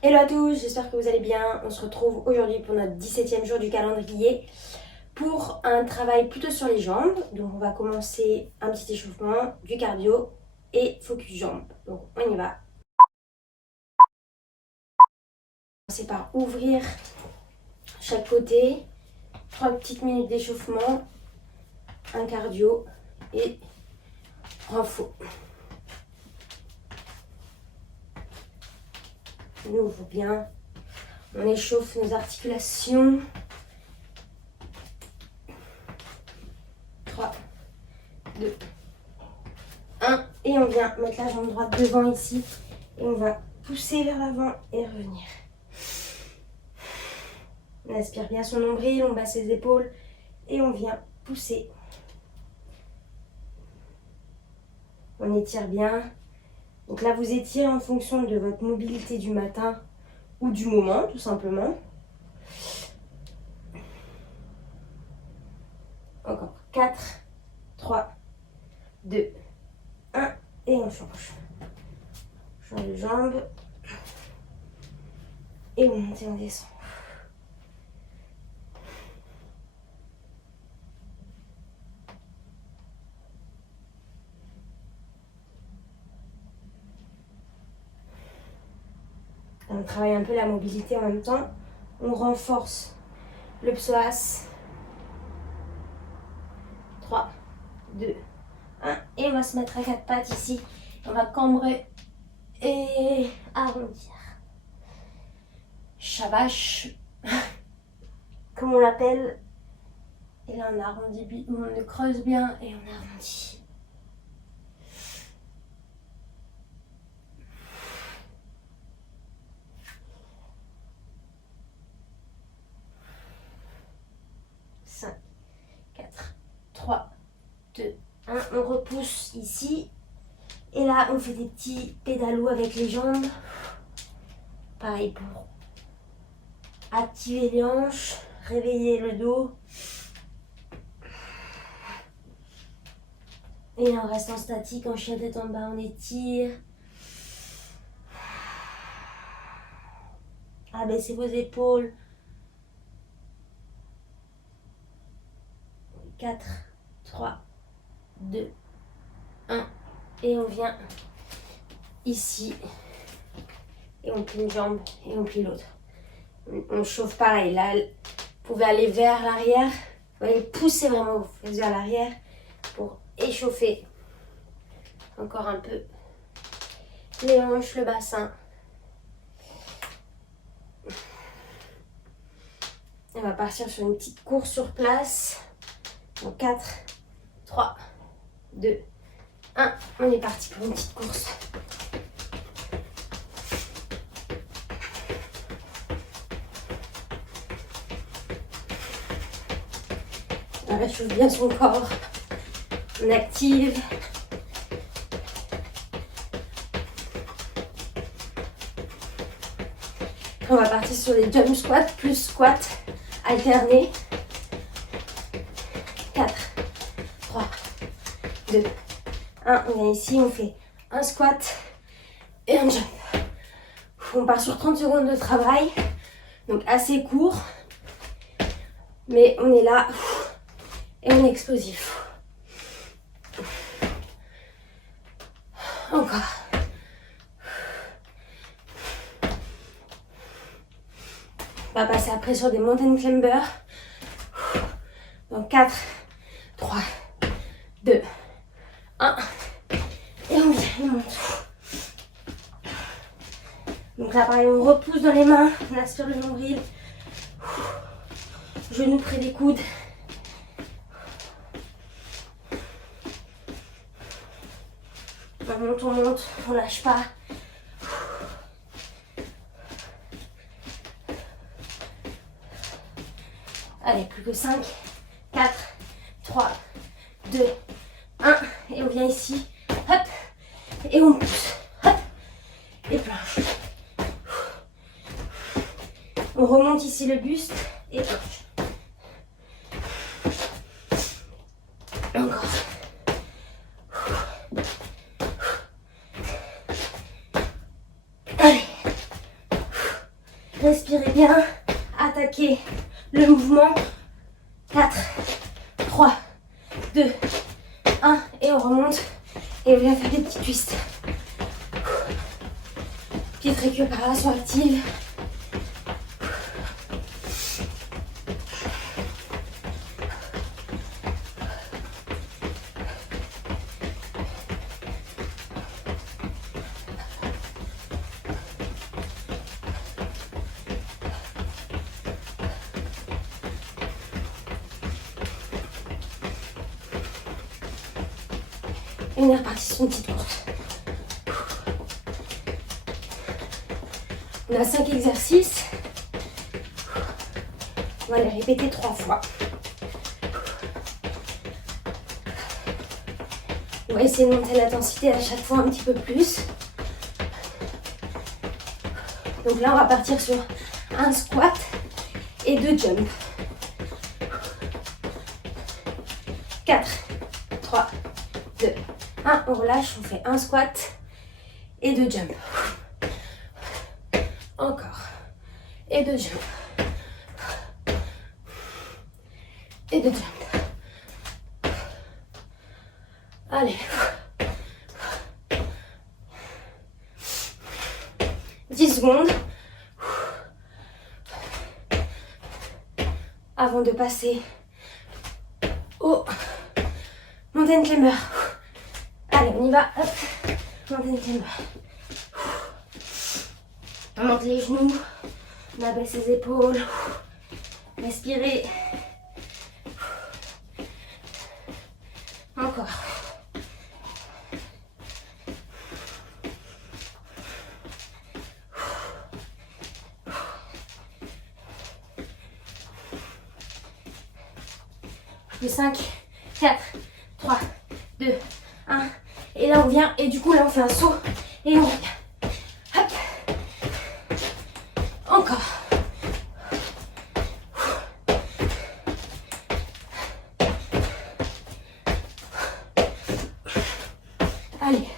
Hello à tous, j'espère que vous allez bien. On se retrouve aujourd'hui pour notre 17e jour du calendrier pour un travail plutôt sur les jambes. Donc on va commencer un petit échauffement, du cardio et focus jambes. Donc on y va. On va commencer par ouvrir chaque côté, 3 petites minutes d'échauffement, un cardio et renfort. On ouvre bien, on échauffe nos articulations. 3, 2, 1 et on vient mettre la jambe droite devant ici et on va pousser vers l'avant et revenir. On aspire bien son nombril, on bat ses épaules et on vient pousser. On étire bien. Donc là, vous étirez en fonction de votre mobilité du matin ou du moment, tout simplement. Encore 4, 3, 2, 1 et on change. Change de jambe. Et on monte et on descend. On travaille un peu la mobilité en même temps. On renforce le psoas. 3, 2, 1. Et on va se mettre à 4 pattes ici. On va cambrer et arrondir. Shabash, comme on l'appelle. Et là on arrondit, on creuse bien et on arrondit. Cinq, 4, 3, 2, 1. On repousse ici. Et là on fait des petits pédalos avec les jambes. Pareil pour activer les hanches, réveiller le dos. Et là, en restant statique, en chien tête en bas, on étire. Abaissez vos épaules. 4, 3, 2, 1. Et on vient ici. Et on plie une jambe et on plie l'autre. On chauffe pareil. Là, vous pouvez aller vers l'arrière. Vous allez pousser vraiment vos fesses vers l'arrière pour échauffer encore un peu les hanches, le bassin. On va partir sur une petite course sur place. Donc 4, 3, 2, 1. On est parti pour une petite course. On réchauffe bien son corps. On active. On va partir sur les jump squats plus squat alternés. 4, 3, 2, 1. On vient ici, on fait un squat et un jump. On part sur 30 secondes de travail, donc assez court. Mais on est là et on est explosif. Encore. On va passer après sur des mountain climbers. Donc 4, 3, 2, 1. Et on vient, on monte. Donc là pareil, on repousse dans les mains, on aspire le nombril. Genoux près des coudes. On monte, on lâche pas. Allez, plus que 5, 4, 3, 2, 1. Et on vient ici. Hop. Et on pousse. Hop. Et planche. On remonte ici le buste. Et planche. Encore. Allez. bien attaquer le mouvement. 4, 3, 2, 1. Et on remonte. Et on vient faire des petits twists. Petite récupération active. Et on est reparti sur une petite course. On a 5 exercices. On va les répéter 3 fois. On va essayer de monter l'intensité à chaque fois un petit peu plus. Donc là, on va partir sur un squat et 2 jumps. 4, 3, 2, 1. On relâche, on fait un squat et 2 jumps. Encore. Et 2 jumps. Et 2 jumps. Allez. 10 secondes. Avant de passer au mountain climber. Allez, on y va. Hop. Mountain climber. On monte les genoux. On abaisse les épaules. Respirez. Encore. Plus 5, 4, 3, 2, 1. Et là on vient, et du coup là on fait un saut et on revient. Hop. Encore. Allez.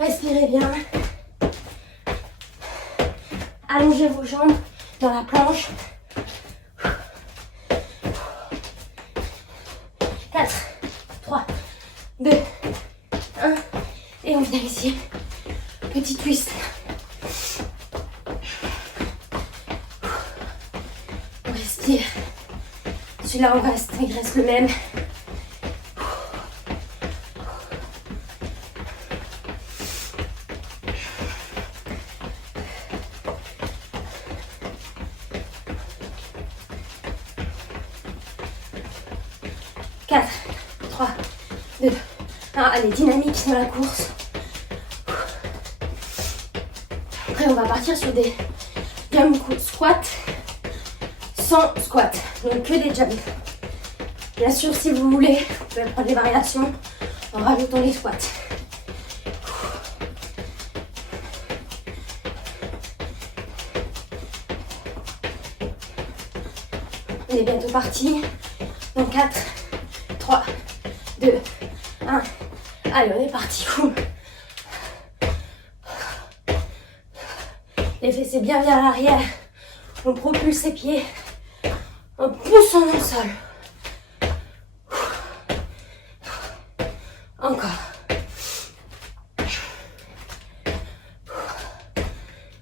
Respirez bien. Allongez vos jambes dans la planche. 4, 3, 2, 1. Et on vient ici. Petit twist. On respire. Celui-là, il reste le même. Allez, dynamique dans la course. Après, on va partir sur des jump squats sans squat. Donc, que des jumps. Bien sûr, si vous voulez, vous pouvez prendre des variations en rajoutant les squats. On est bientôt parti. Dans 4, 3, 2, 1. Allez, on est parti. Les fessiers bien vers l'arrière. On propulse ses pieds en poussant dans le sol. Encore.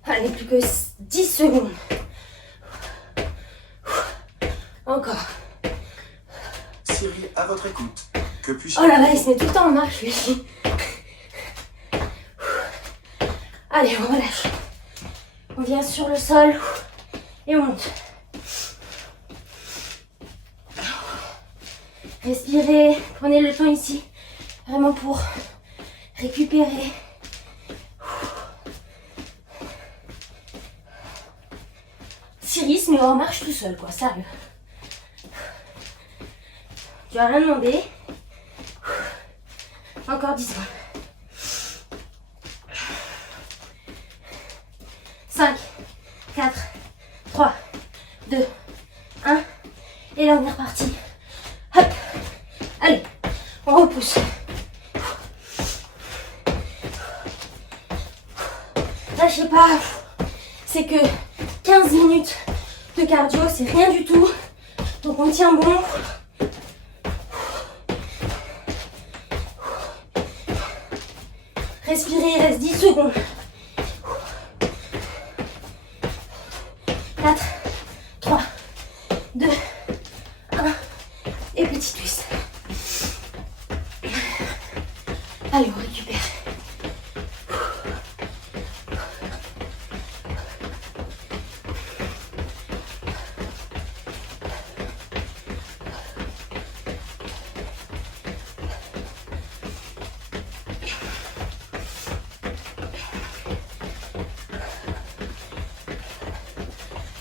Allez, plus que 10 secondes. Encore. Cyril, à votre écoute. Que puis-je Oh là là, il se met tout le temps en marche, lui. Allez, on relâche. On vient sur le sol et on monte. Respirez, prenez le temps ici, vraiment pour récupérer. Cyril, mais on marche tout seul, quoi, sérieux. Tu vas rien demander. Encore 10 secondes. 5, 4, 3, 2, 1. Et là, on est reparti. Hop. Allez, on repousse. Lâchez pas. C'est que 15 minutes de cardio, c'est rien du tout. Donc on tient bon. Respirez, il reste 10 secondes. 4, 3, 2, 1. Et petit twist. Allez, on récupère.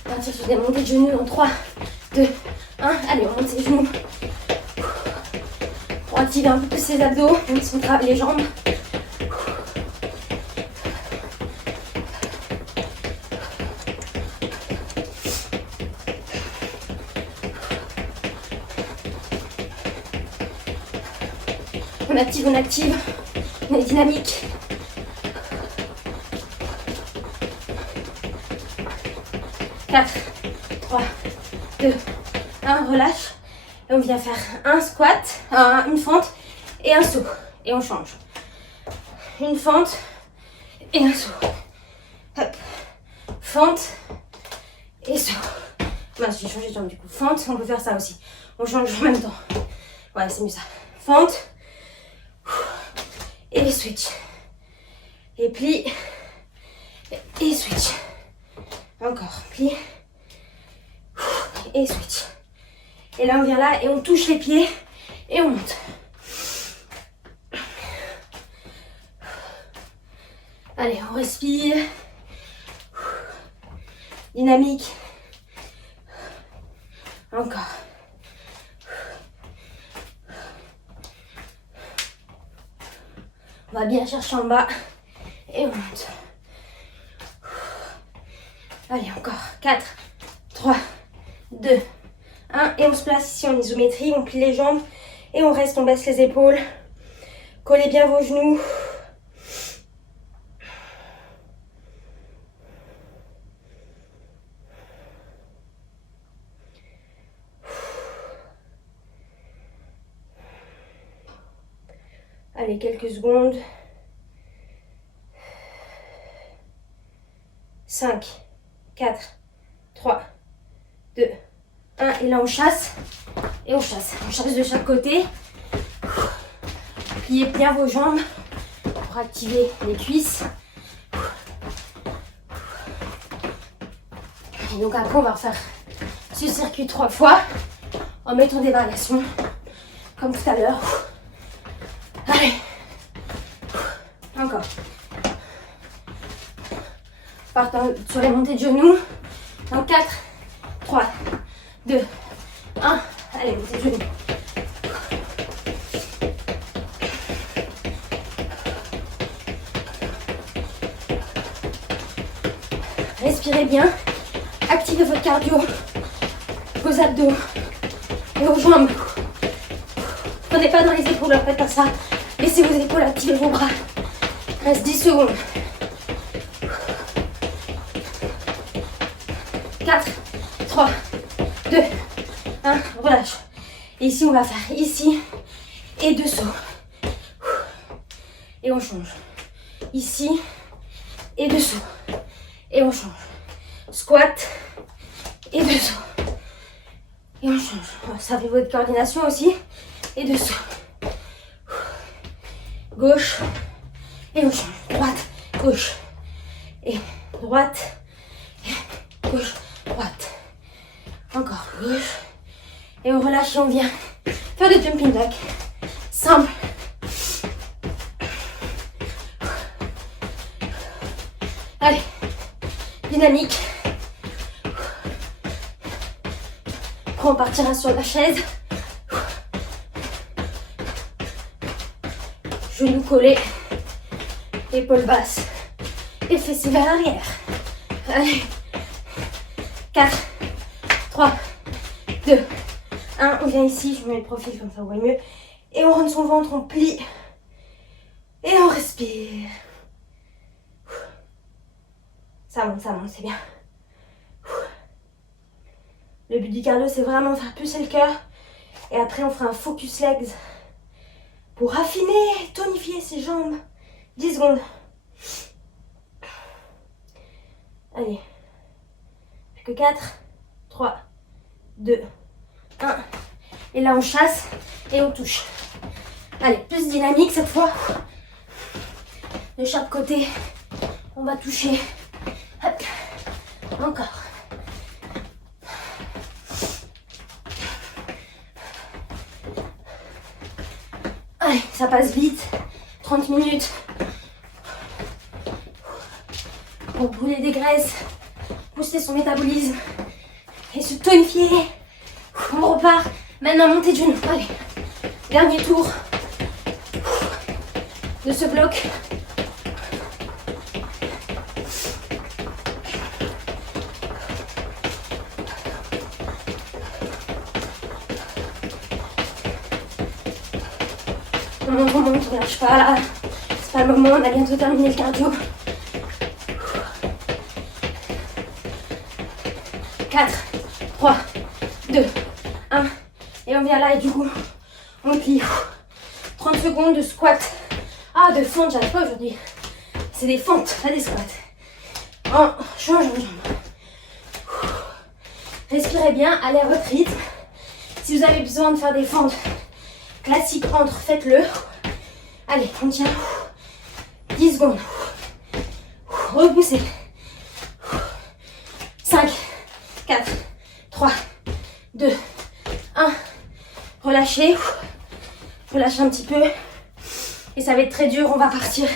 Partir sur des montées de genoux en 3, 2, 1. Allez, on monte les genoux. Pour activer un peu plus les abdos, même si on travaille les jambes. On active, on active. On est dynamique. Quatre, 3, 2, 1, relâche. Et on vient faire un squat, une fente et un saut. Et on change. Une fente et un saut. Hop. Fente et saut. Mince, j'ai changé de jambe du coup. Fente, on peut faire ça aussi. On change en même temps. Ouais, c'est mieux ça. Fente. Et switch. Et plie. Et switch. Encore. Plie. Et switch. Et là, on vient là et on touche les pieds. Et on monte. Allez, on respire. Dynamique. Encore. On va bien chercher en bas. Et on monte. Allez, encore. 4, 3, 2, 1. Et on se place ici en isométrie. On plie les jambes. Et on reste, on baisse les épaules. Collez bien vos genoux. Allez, quelques secondes. 5, 4, 3, 2, 1. Et là, on chasse. Et on chasse. On chasse de chaque côté. Pliez bien vos jambes pour activer les cuisses. Et donc après, on va refaire ce circuit 3 fois en mettant des variations comme tout à l'heure. Allez. Encore. Partant sur les montées de genoux. Dans 4, 3, 2, 1. Allez, montée de genoux. Respirez bien. Activez votre cardio. Vos abdos. Et vos jambes. Prenez pas dans les épaules, ne faites pas ça. Laissez vos épaules, activez vos bras. Reste 10 secondes. 4, 3, 2, 1. Relâche. Et ici, on va faire ici et 2 sauts. Et on change. Ici et 2 sauts. Et on change. Squat et 2 sauts. Et on change. Ça fait votre coordination aussi. Et 2 sauts. Gauche. Et on change. Droite, gauche. Et droite. Et gauche, droite. Encore gauche. Et on relâche et on vient faire des jumping jacks. Simple. Allez. Dynamique. Après, on partira sur la chaise. Genoux collés. Épaules basses. Et fessiers vers l'arrière. Allez. 4, 3, 2, 1. On vient ici. Je mets le profil comme ça, vous voyez mieux. Et on rentre son ventre, on plie. Et on respire. Ça monte, c'est bien. Le but du cardio, c'est vraiment faire pulser le cœur. Et après, on fera un focus legs pour affiner, tonifier ses jambes. 10 secondes. Allez. Plus que 4, 3, 2, 1. Et là, on chasse et on touche. Allez, plus dynamique cette fois. De chaque côté, on va toucher. Hop. Encore. Allez, ça passe vite. 30 minutes. Pour brûler des graisses, booster son métabolisme et se tonifier. On repart. Maintenant, montée de genoux. Allez, dernier tour de ce bloc. On monte, on lâche pas là. C'est pas le moment, on a bientôt terminé le cardio. 4, 3, 2, 1. Et on vient là et du coup, on plie. 30 secondes de squat. Ah, de fente, j'arrive pas aujourd'hui. C'est des fentes, pas des squats. On change vos jambes. Respirez bien, allez à votre rythme. Si vous avez besoin de faire des fentes classiques entre, faites-le. Allez, on tient. 10 secondes. Repoussez. 5, 4, 3, 2, 1. Relâchez. Relâchez un petit peu. Et ça va être très dur. On va partir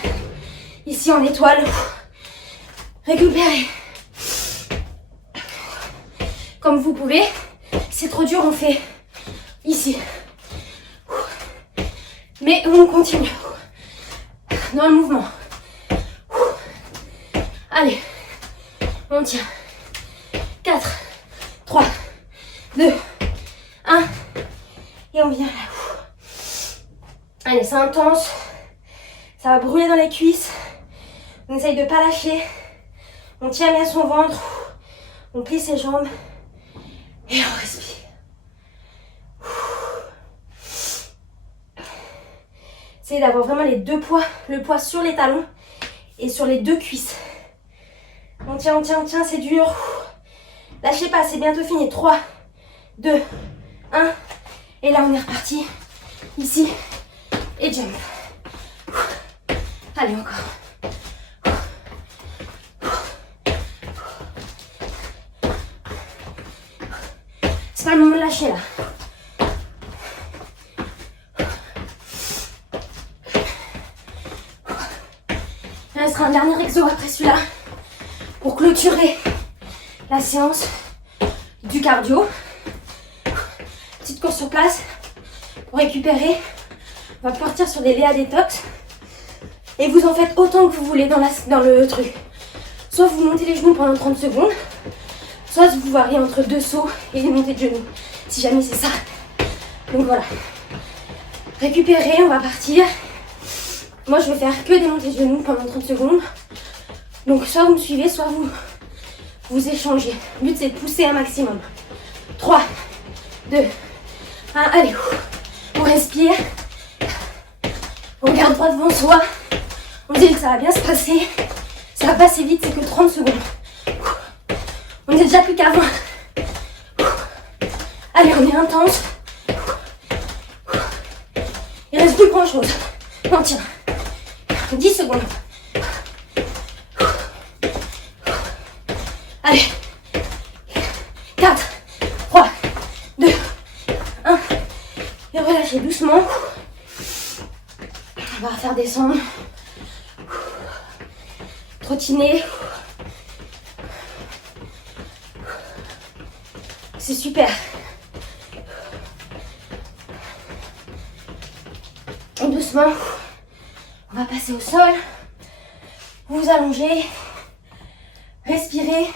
ici en étoile. Récupérez. Comme vous pouvez. C'est trop dur, on fait ici. Mais on continue dans le mouvement. Allez, on tient. 4, 3, 2, 1. Et on vient là. Allez, c'est intense. Ça va brûler dans les cuisses. On essaye de ne pas lâcher. On tient bien son ventre. On plie ses jambes. Et on respire. Essayez d'avoir vraiment les deux poids. Le poids sur les talons et sur les deux cuisses. On tient, c'est dur. Lâchez pas, c'est bientôt fini. 3, 2, 1. Et là, on est reparti. Ici. Et jump. Allez, encore. C'est pas le moment de lâcher, là. Il restera un dernier exo après celui-là pour clôturer la séance du cardio. Petite course sur place pour récupérer. On va partir sur des VA détox. Et vous en faites autant que vous voulez dans le truc. Soit vous montez les genoux pendant 30 secondes, soit vous variez entre 2 sauts et des montées de genoux. Si jamais c'est ça. Donc voilà. Récupérez, on va partir. Moi je vais faire que des montées de genoux pendant 30 secondes. Donc soit vous me suivez, soit vous échangez. Le but c'est de pousser un maximum. 3, 2, 1, allez. On respire. On regarde droit devant soi. On dit que ça va bien se passer. Ça va passer vite, c'est que 30 secondes. On est déjà plus qu'à 20. Allez, on est intense. Il reste plus grand chose. On tient. 10 secondes. Allez. 4, 3, 2, 1. Et relâchez doucement. On va faire descendre. Trottiner. C'est super. Et doucement, on va passer au sol. Vous allongez. Respirez. Et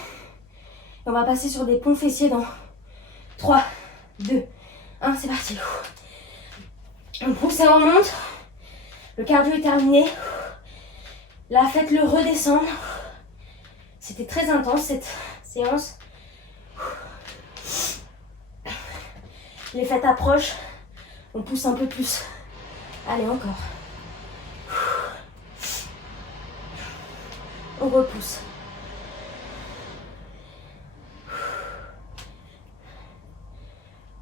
on va passer sur des ponts fessiers dans 3, 2, 1. C'est parti. On pousse et on remonte. Le cardio est terminé. Là, faites-le redescendre. C'était très intense cette séance. Les fêtes approchent. On pousse un peu plus. Allez, encore. On repousse.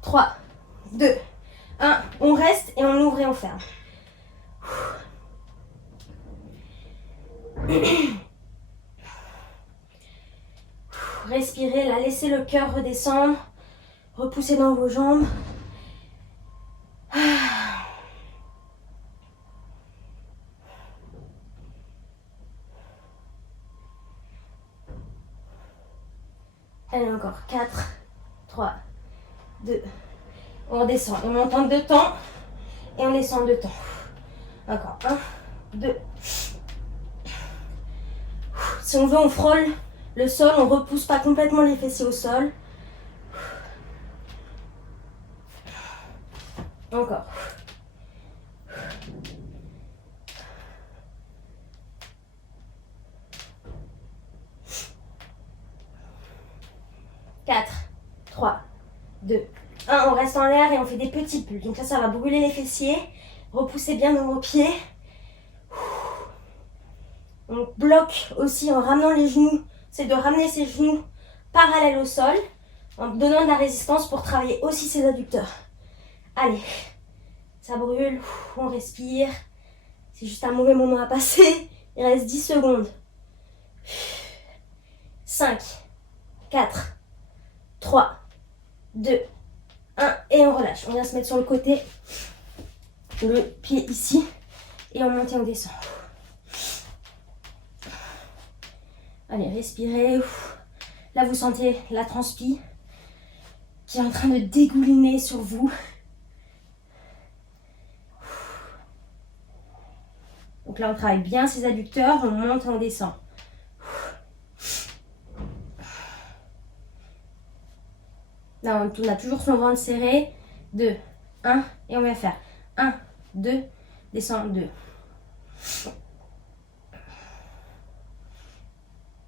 Trois, 2, 1. On reste et on ouvre et on ferme. Respirez là, laissez le cœur redescendre. Repoussez dans vos jambes. Allez, encore. 4, 3, 2. On redescend. On monte en 2 temps. Et on descend en 2 temps. Encore. 1, 2. Si on veut, on frôle le sol. On ne repousse pas complètement les fessiers au sol. Encore. Quatre, 3, 2, 1. On reste en l'air et on fait des petits pulls. Donc là, ça va brûler les fessiers. Repoussez bien dans vos pieds. On bloque aussi en ramenant les genoux. C'est de ramener ses genoux parallèles au sol en donnant de la résistance pour travailler aussi ses adducteurs. Allez, ça brûle. On respire. C'est juste un mauvais moment à passer. Il reste 10 secondes. 5, 4, 3, 2, 1. Et on relâche. On vient se mettre sur le côté. Le pied ici. Et on monte et on descend. Allez, respirez. Là, vous sentez la transpi qui est en train de dégouliner sur vous. Donc là, on travaille bien ses adducteurs. On monte et on descend. Là, on a toujours son ventre serré. 2, 1. Et on va faire 1, 2, descend, 2.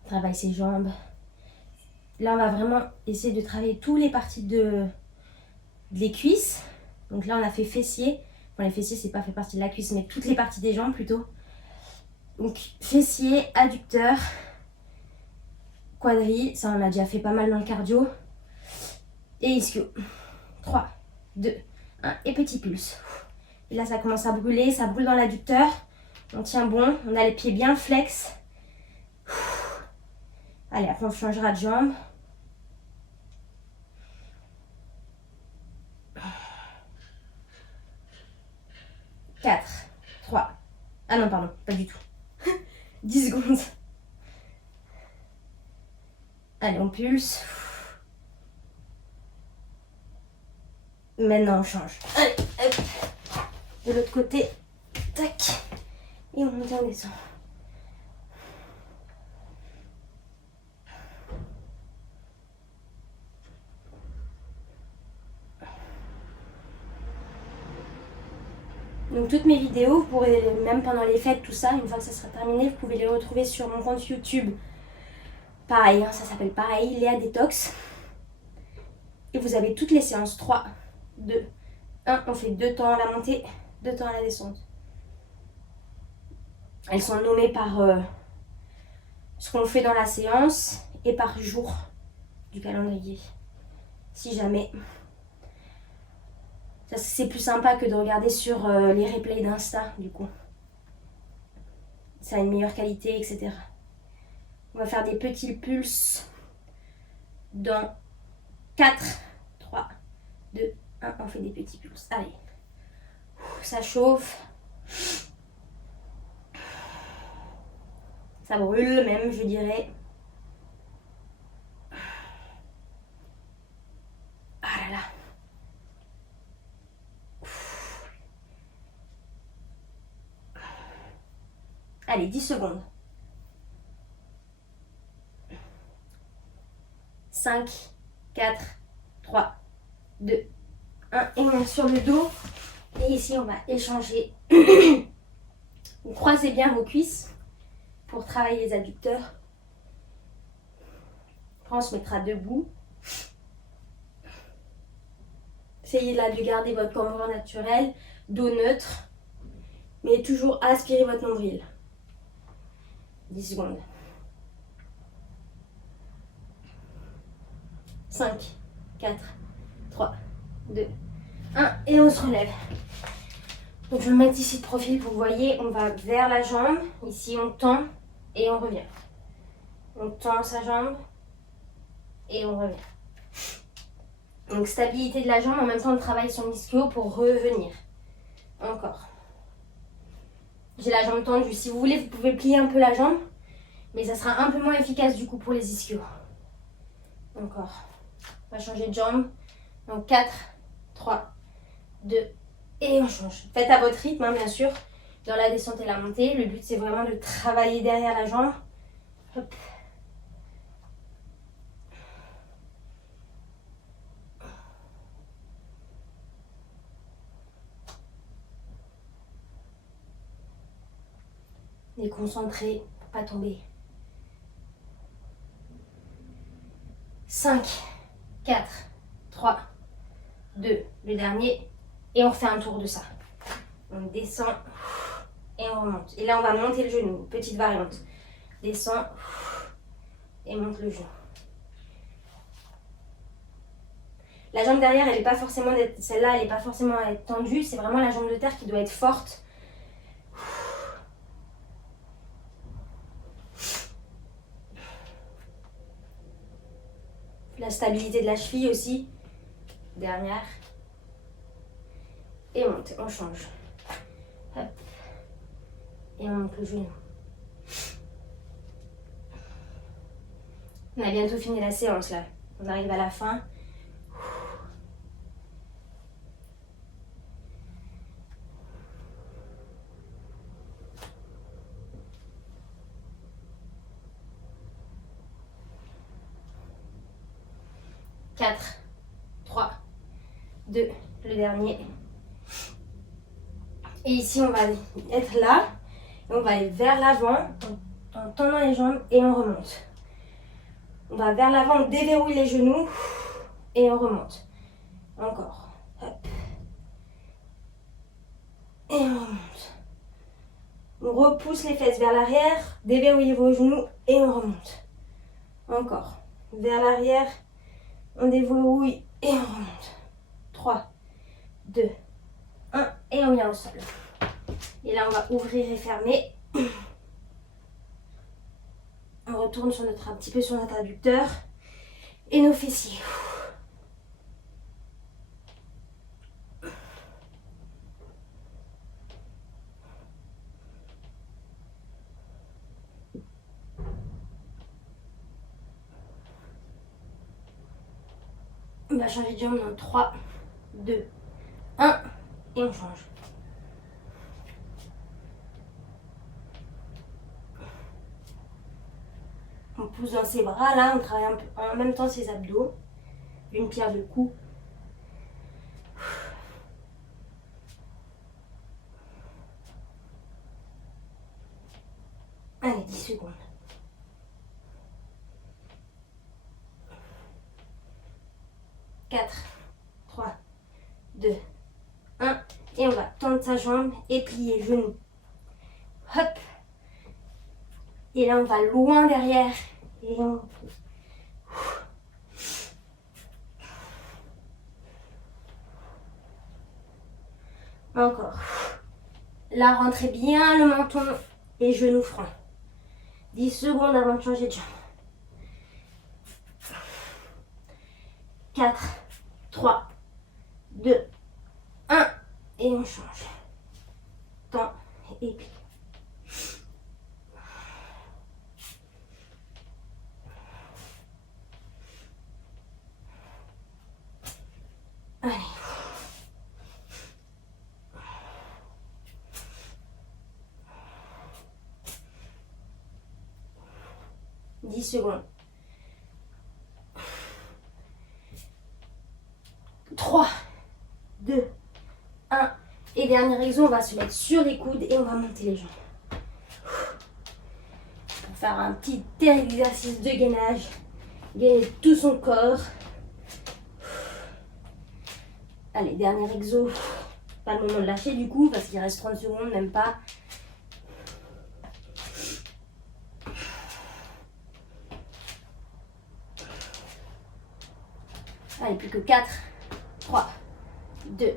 Travaille ses jambes. Là, on va vraiment essayer de travailler toutes les parties des cuisses. Donc là, on a fait fessiers. Bon, les fessiers, c'est pas fait partie de la cuisse, mais toutes les parties des jambes plutôt. Donc, fessiers, adducteurs, quadri. Ça, on a déjà fait pas mal dans le cardio. Et ischio. 3, 2, 1. Et petit pulse. Et là, ça commence à brûler. Ça brûle dans l'adducteur. On tient bon. On a les pieds bien flex. Allez, après, on changera de jambe. Quatre, 3. Ah non, pardon, pas du tout. 10 secondes. Allez, on pulse. Maintenant, on change. Allez, hop. De l'autre côté. Tac. Et on monte et on descend. Donc toutes mes vidéos, vous pourrez, même pendant les fêtes, tout ça, une fois que ça sera terminé, vous pouvez les retrouver sur mon compte YouTube. Pareil, hein, ça s'appelle pareil, Léa Détox. Et vous avez toutes les séances. 3, 2, 1. On fait 2 temps à la montée, 2 temps à la descente. Elles sont nommées par ce qu'on fait dans la séance et par jour du calendrier. Si jamais. C'est plus sympa que de regarder sur les replays d'Insta, du coup. Ça a une meilleure qualité, etc. On va faire des petits pulses dans 4, 3, 2, 1. On fait des petits pulses. Allez. Ça chauffe. Ça brûle même, je dirais. Ah là là. Allez, 10 secondes. 5, 4, 3, 2, 1. Et on est sur le dos. Et ici, on va échanger. Vous croisez bien vos cuisses pour travailler les adducteurs. Après, on se mettra debout. Essayez là de garder votre cambrure naturelle, dos neutre, mais toujours aspirez votre nombril. 10 secondes. 5, 4, 3, 2, 1 et on se relève. Donc je vais me mettre ici de profil pour que vous voyez, on va vers la jambe, ici on tend et on revient. On tend sa jambe et on revient. Donc stabilité de la jambe, en même temps on travaille son ischio pour revenir. Encore. J'ai la jambe tendue, si vous voulez vous pouvez plier un peu la jambe, mais ça sera un peu moins efficace du coup pour les ischios. Encore. On va changer de jambe. Donc 4, 3, 2 et on change. Faites à votre rythme hein, bien sûr, dans la descente et la montée. Le but c'est vraiment de travailler derrière la jambe. Hop. Et concentré pour pas tomber. 5, 4, 3, 2, le dernier. Et on refait un tour de ça. On descend et on remonte. Et là, on va monter le genou. Petite variante. Descend et monte le genou. La jambe derrière, elle est pas forcément celle-là, elle n'est pas forcément à être tendue. C'est vraiment la jambe de terre qui doit être forte. La stabilité de la cheville aussi. Dernière. Et on monte, on change. Hop. Et on monte le genou. On a bientôt fini la séance là. On arrive à la fin. 4, 3, 2, le dernier. Et ici, on va être là. Et on va aller vers l'avant en tendant les jambes et on remonte. On va vers l'avant, on déverrouille les genoux et on remonte. Encore. Hop. Et on remonte. On repousse les fesses vers l'arrière, déverrouillez vos genoux et on remonte. Encore. Vers l'arrière, on déverrouille et on remonte. 3, 2, 1 et on vient au sol. Et là, on va ouvrir et fermer. On retourne sur un petit peu sur notre adducteur et nos fessiers. On va changer de jambe dans 3, 2, 1 et on change. On pousse dans ses bras, là, on travaille un peu, en même temps ses abdos. Une pierre deux coups. Allez, 10 secondes. Quatre, 3, 2, 1. Et on va tendre sa jambe et plier genou. Hop. Et là, on va loin derrière. Et on... Encore. Là, rentrez bien le menton et genou franc. 10 secondes avant de changer de jambe. 4, 3, 2, 1. Et on change. Tend et plie. Allez. Dix secondes. 3, 2, 1. Et dernier exo, on va se mettre sur les coudes et on va monter les jambes. Pour faire un petit exercice de gainage. Gainer tout son corps. Allez, dernier exo. Pas le moment de lâcher du coup, parce qu'il reste 30 secondes, même pas. Allez, plus que 4, 3, 2,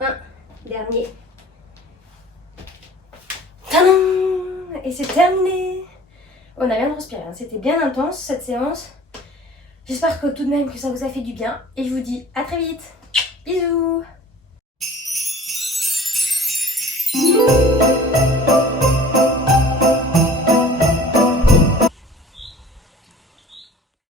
1. Dernier. Tadam! Et c'est terminé. On a bien respiré, hein. C'était bien intense cette séance. J'espère que tout de même que ça vous a fait du bien. Et je vous dis à très vite. Bisous.